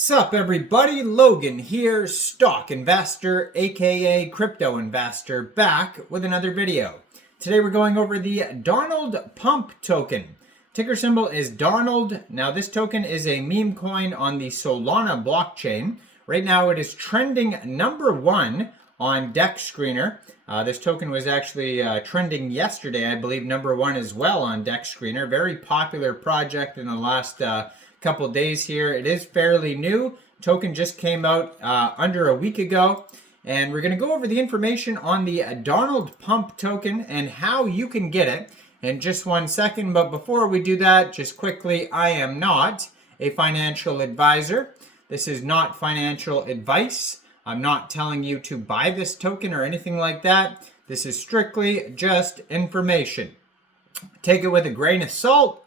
Sup everybody, Logan here, stock investor aka crypto investor, back with another video. Today we're going over the Donald Pump token. Ticker symbol is Donald. Now this token is a meme coin on the Solana blockchain. Right now it is trending #1 on DEX Screener. This token was actually trending yesterday, I believe #1 as well on DEX Screener. Very popular project in the last couple days here. It is fairly new. Token just came out under a week ago, and we're going to go over the information on the Donald Pump token and how you can get it in just 1 second. But before we do that, just quickly, I am not a financial advisor. This is not financial advice. I'm not telling you to buy this token or anything like that. This is strictly just information. Take it with a grain of salt.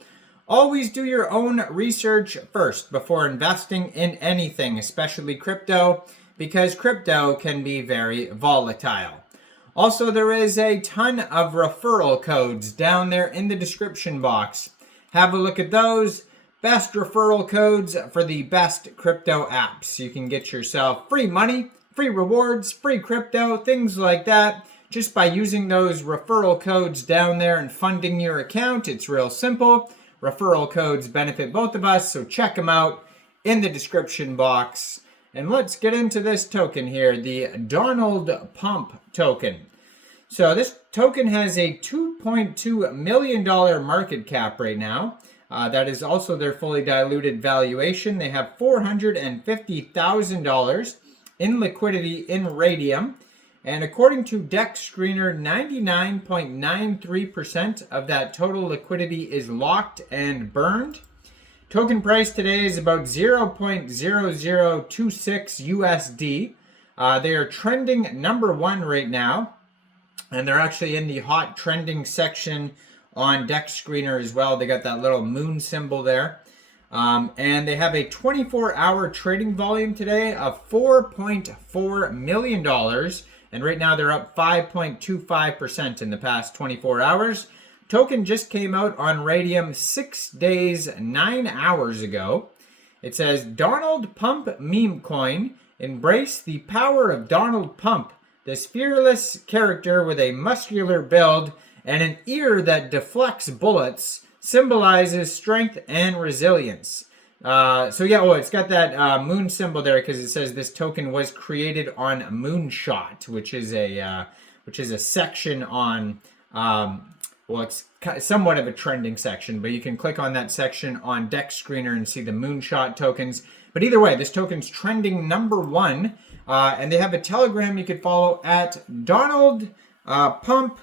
Always do your own research first before investing in anything, especially crypto, because crypto can be very volatile. Also, there is a ton of referral codes down there in the description box. Have a look at those. Best referral codes for the best crypto apps. You can get yourself free money, free rewards, free crypto, things like that, just by using those referral codes down there and funding your account. It's real simple. Referral codes benefit both of us, so check them out in the description box. And let's get into this token here, the Donald Pump token. So this token has a $2.2 million market cap right now. That is also their fully diluted valuation. They have $450,000 in liquidity in Raydium. And according to DEX Screener, 99.93% of that total liquidity is locked and burned. Token price today is about 0.0026 USD. They are trending #1 right now. And they're actually in the hot trending section on DEX Screener as well. They got that little moon symbol there. And they have a 24-hour trading volume today of $4.4 million. And right now they're up 5.25% in the past 24 hours. Token just came out on Raydium 6 days, 9 hours ago. It says, Donald Pump meme coin. Embrace the power of Donald Pump. This fearless character with a muscular build and an ear that deflects bullets symbolizes strength and resilience. It's got that moon symbol there because it says this token was created on Moonshot, which is a section on it's somewhat of a trending section, but you can click on that section on DEX Screener and see the Moonshot tokens. But either way, this token's trending #1, and they have a Telegram you could follow at Donald Pump.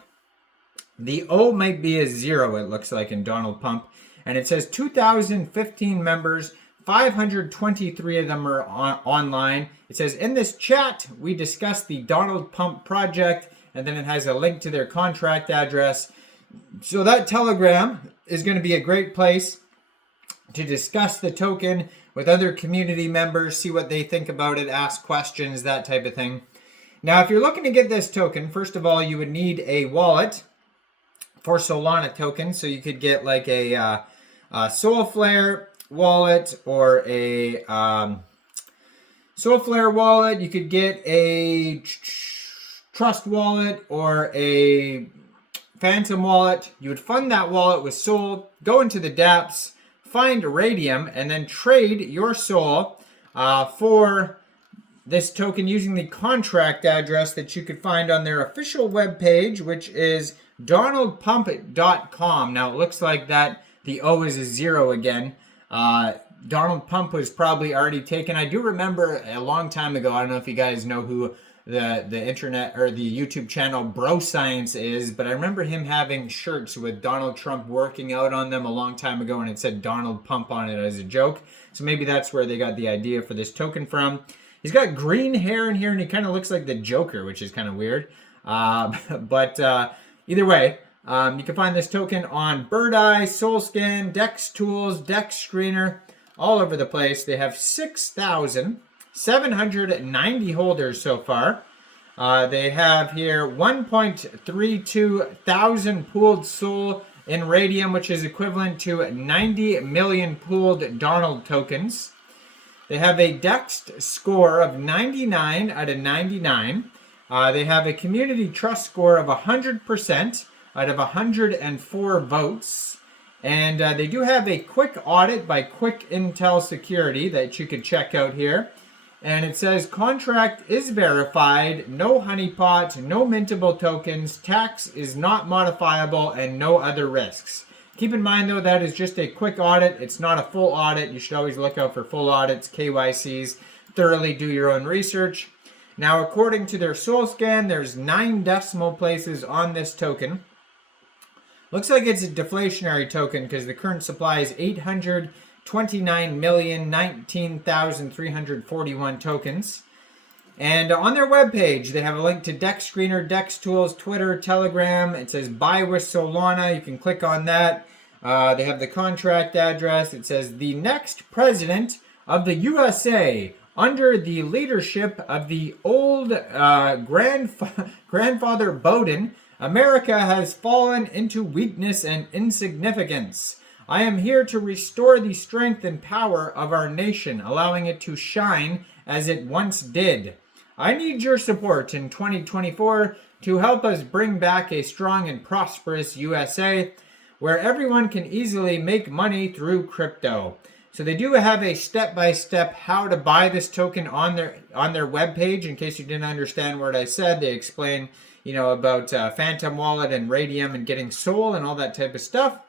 The O might be a 0, it looks like, in Donald Pump. And it says 2,015 members, 523 of them are online. It says, in this chat, we discuss the Donald Pump project, and then it has a link to their contract address. So that Telegram is going to be a great place to discuss the token with other community members, see what they think about it, ask questions, that type of thing. Now, if you're looking to get this token, first of all, you would need a wallet for Solana tokens. So you could get like a Soulflare wallet or a Soulflare wallet. You could get a Trust wallet or a Phantom wallet. You would fund that wallet with Sol, go into the dApps, find Raydium, and then trade your Sol for this token using the contract address that you could find on their official webpage, which is donaldpump.com. Now it looks like that the O is a 0 again. Donald Pump was probably already taken. I do remember a long time ago, I don't know if you guys know who the internet or the YouTube channel Bro Science is, but I remember him having shirts with Donald Trump working out on them a long time ago, and it said Donald Pump on it as a joke. So maybe that's where they got the idea for this token from. He's got green hair in here, and he kind of looks like the Joker, which is kind of weird. Either way, you can find this token on Birdeye, Solscan, DEX Tools, DEX Screener, all over the place. They have 6,790 holders so far. They have here 1.32 thousand pooled Sol in Raydium, which is equivalent to 90 million pooled Donald tokens. They have a DEX score of 99 out of 99. They have a community trust score of 100% out of 104 votes. And they do have a quick audit by Quick Intel Security that you could check out here. And it says contract is verified, no honeypot, no mintable tokens, tax is not modifiable, and no other risks. Keep in mind though, that is just a quick audit. It's not a full audit. You should always look out for full audits, KYCs, thoroughly do your own research. Now, according to their Sol scan, there's 9 decimal places on this token. Looks like it's a deflationary token because the current supply is 829,019,341 tokens. And on their webpage, they have a link to DEX Screener, DEX Tools, Twitter, Telegram. It says buy with Solana. You can click on that. They have the contract address. It says the next president of the USA under the leadership of the old grandfather Bowden, America has fallen into weakness and insignificance. I am here to restore the strength and power of our nation, allowing it to shine as it once did. I need your support in 2024 to help us bring back a strong and prosperous USA where everyone can easily make money through crypto. So they do have a step-by-step how to buy this token on their webpage. In case you didn't understand what I said, they explain about Phantom Wallet and Raydium and getting Sol and all that type of stuff.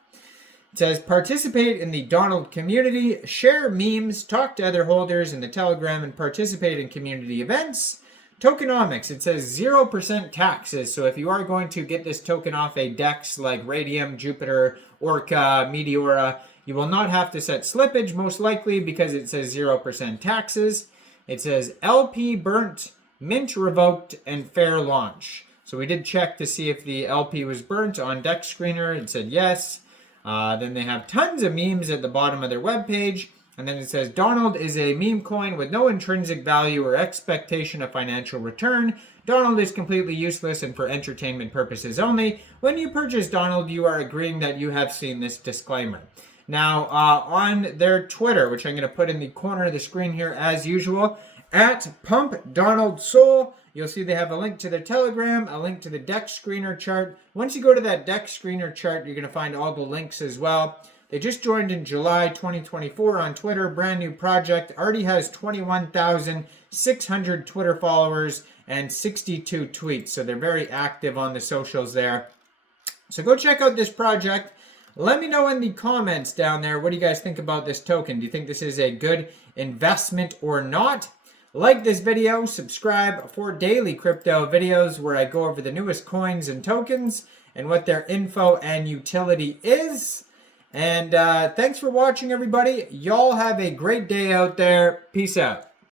It says, participate in the Donald community, share memes, talk to other holders in the Telegram, and participate in community events. Tokenomics, it says 0% taxes. So if you are going to get this token off a DEX like Raydium, Jupiter, Orca, Meteora, you will not have to set slippage, most likely, because it says 0% taxes. It says LP burnt, mint revoked, and fair launch. So we did check to see if the LP was burnt on DEX Screener. It said yes. Then they have tons of memes at the bottom of their webpage. And then it says, Donald is a meme coin with no intrinsic value or expectation of financial return. Donald is completely useless and for entertainment purposes only. When you purchase Donald, you are agreeing that you have seen this disclaimer. Now, on their Twitter, which I'm going to put in the corner of the screen here as usual, at Pump Donald Sol, you'll see they have a link to their Telegram, a link to the DEX Screener chart. Once you go to that DEX Screener chart, you're going to find all the links as well. They just joined in July 2024 on Twitter, brand new project. Already has 21,600 Twitter followers and 62 tweets. So they're very active on the socials there. So go check out this project. Let me know in the comments down there, what do you guys think about this token? Do you think this is a good investment or not? Like this video, subscribe for daily crypto videos where I go over the newest coins and tokens and what their info and utility is. And thanks for watching, everybody. Y'all have a great day out there. Peace out.